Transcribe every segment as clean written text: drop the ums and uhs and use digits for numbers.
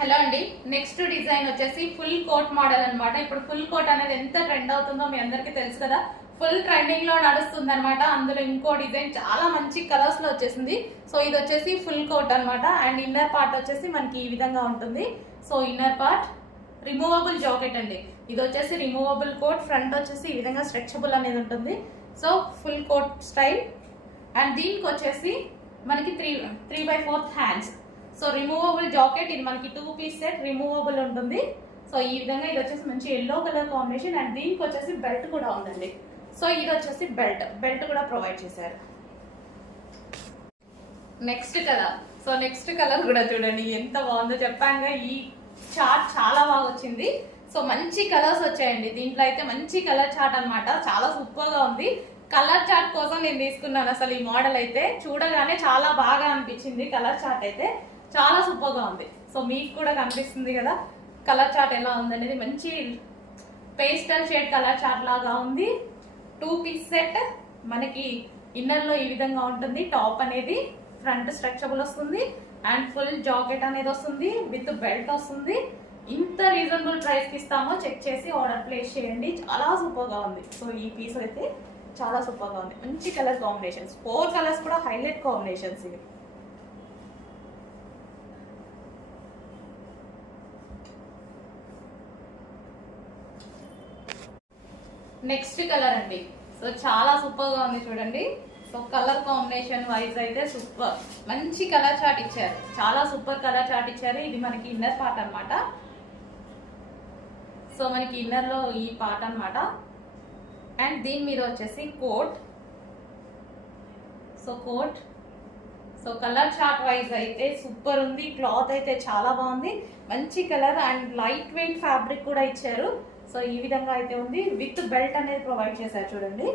Hello అండి, next design వచ్చేసి full coat model అన్నమాట. ఇప్పుడు ఫుల్ కోట్ అనేది ఎంత ట్రెండ్ అవుతుందో మీ అందరికీ తెలుసు కదా. ఫుల్ ట్రెండింగ్ లో నడుస్తుంది అనమాట. అందులో ఇంకో డిజైన్ చాలా మంచి కలర్స్ లో వచ్చేసింది. సో ఇది వచ్చేసి ఫుల్ కోట్ అన్నమాట. అండ్ ఇన్నర్ పార్ట్ వచ్చేసి మనకి ఈ విధంగా ఉంటుంది. So inner part removable jacket అండి. ఇది వచ్చేసి రిమూవబుల్ కోట్, ఫ్రంట్ వచ్చేసి ఈ విధంగా స్ట్రెచబుల్ అనేది ఉంటుంది. So full coat style. And దీనికి వచ్చేసి మనకి 3/4 హ్యాండ్స్. సో రిమూవబుల్ జాకెట్, ఇది మనకి 2 పీస్ సెట్ రిమూవబుల్ ఉంటుంది. సో ఈ విధంగా ఇది వచ్చేసి మంచి ఎల్లో కలర్ కాంబినేషన్. అండ్ దీనికి వచ్చేసి బెల్ట్ కూడా ఉందండి. సో ఇది వచ్చేసి బెల్ట్ కూడా ప్రొవైడ్ చేశారు. Next colour. So next colour కూడా చూడండి ఎంత బాగుందో. చెప్పాను ఈ చార్ట్ చాలా బాగా వచ్చింది. సో మంచి కలర్స్ వచ్చాయండి దీంట్లో అయితే. మంచి కలర్ చార్ట్ అన్నమాట. చాలా సూపర్ గా ఉంది. కలర్ చార్ట్ కోసం నేను తీసుకున్నాను. అసలు ఈ మోడల్ అయితే చూడగానే చాలా బాగా అనిపించింది. కలర్ చార్ట్ అయితే చాలా సూపర్ గా ఉంది. సో మీకు కూడా కనిపిస్తుంది కదా కలర్ చార్ట్ ఎలా ఉందనేది. మంచి పేస్టల్ షేడ్ కలర్ చార్ట్ లాగా ఉంది. 2 పీస్ సెట్ మనకి ఇన్నర్ లో ఈ విధంగా ఉంటుంది. టాప్ అనేది ఫ్రంట్ స్ట్రెచబుల్ వస్తుంది. అండ్ ఫుల్ జాకెట్ అనేది వస్తుంది విత్ బెల్ట్ వస్తుంది. ఇంత రీజనబుల్ ప్రైస్ కి ఇస్తామో చెక్ చేసి ఆర్డర్ ప్లేస్ చేయండి. చాలా సూపర్ గా ఉంది. సో ఈ పీస్ అయితే చాలా సూపర్ గా ఉంది. మంచి కలర్ కాంబినేషన్స్, 4 కలర్స్ కూడా హైలైట్ కాంబినేషన్స్ ఇవి. నెక్స్ట్ కలర్ అండి. సో చాలా సూపర్ గా ఉంది చూడండి. సో కలర్ కాంబినేషన్ వైజ్ అయితే సూపర్. మంచి కలర్ చార్ట్ ఇచ్చారు. చాలా సూపర్ కలర్ చార్ట్ ఇచ్చారు. ఇది మనకి ఇన్నర్ పార్ట్ అన్నమాట. సో మనకి ఇన్నర్ లో ఈ పార్ట్ అన్నమాట. అండ్ దీని మీద వచ్చేసి coat. So coat. So colour chart wise అయితే సూపర్ ఉంది. క్లాత్ అయితే చాలా బాగుంది. మంచి colour and light weight fabric కూడా ఇచ్చారు. సో ఈ విధంగా అయితే ఉంది. విత్ బెల్ట్ అనేది ప్రొవైడ్ చేశారు చూడండి.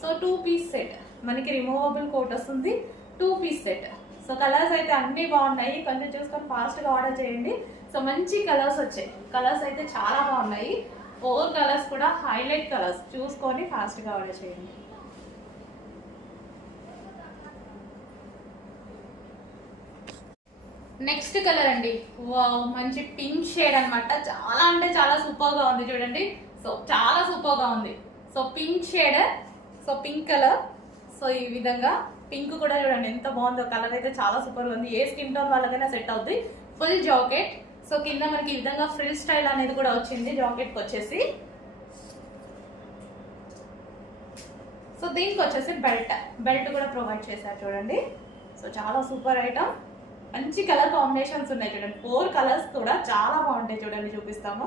సో 2 పీస్ సెట్ మనకి రిమూవబుల్ కోట్ వస్తుంది. 2 పీస్ సెట్. సో కలర్స్ అయితే అన్ని బాగున్నాయి. కొంచెం చూసుకొని ఫాస్ట్ గా ఆర్డర్ చేయండి. సో మంచి కలర్స్ వచ్చాయి. కలర్స్ అయితే చాలా బాగున్నాయి. 4 కలర్స్ కూడా హైలైట్ కలర్స్. చూసుకొని ఫాస్ట్ గా ఆర్డర్ చేయండి. నెక్స్ట్ కలర్ అండి. వావ్, మంచి పింక్ షేడ్ అన్నమాట. చాలా అంటే చాలా సూపర్ గా ఉంది చూడండి. సో చాలా సూపర్ గా ఉంది. So pink shade. So pink colour. So ఈ విధంగా పింక్ కూడా చూడండి ఎంత బాగుందో. కలర్ అయితే చాలా సూపర్ గా ఉంది. ఏ స్కిన్ టోన్ వాళ్ళకైనా సెట్ అవుతుంది. Full jacket. సో కింద మనకి ఈ విధంగా ఫ్రిల్ స్టైల్ అనేది కూడా వచ్చింది జాకెట్ కి వచ్చేసి. సో దీనికి వచ్చేసి బెల్ట్ కూడా ప్రొవైడ్ చేశారు చూడండి. సో చాలా సూపర్ ఐటమ్. మంచి కలర్ కాంబినేషన్స్ ఉన్నాయి చూడండి. 4 కలర్స్ కూడా చాలా బాగుంటాయి చూడండి. చూపిస్తాము.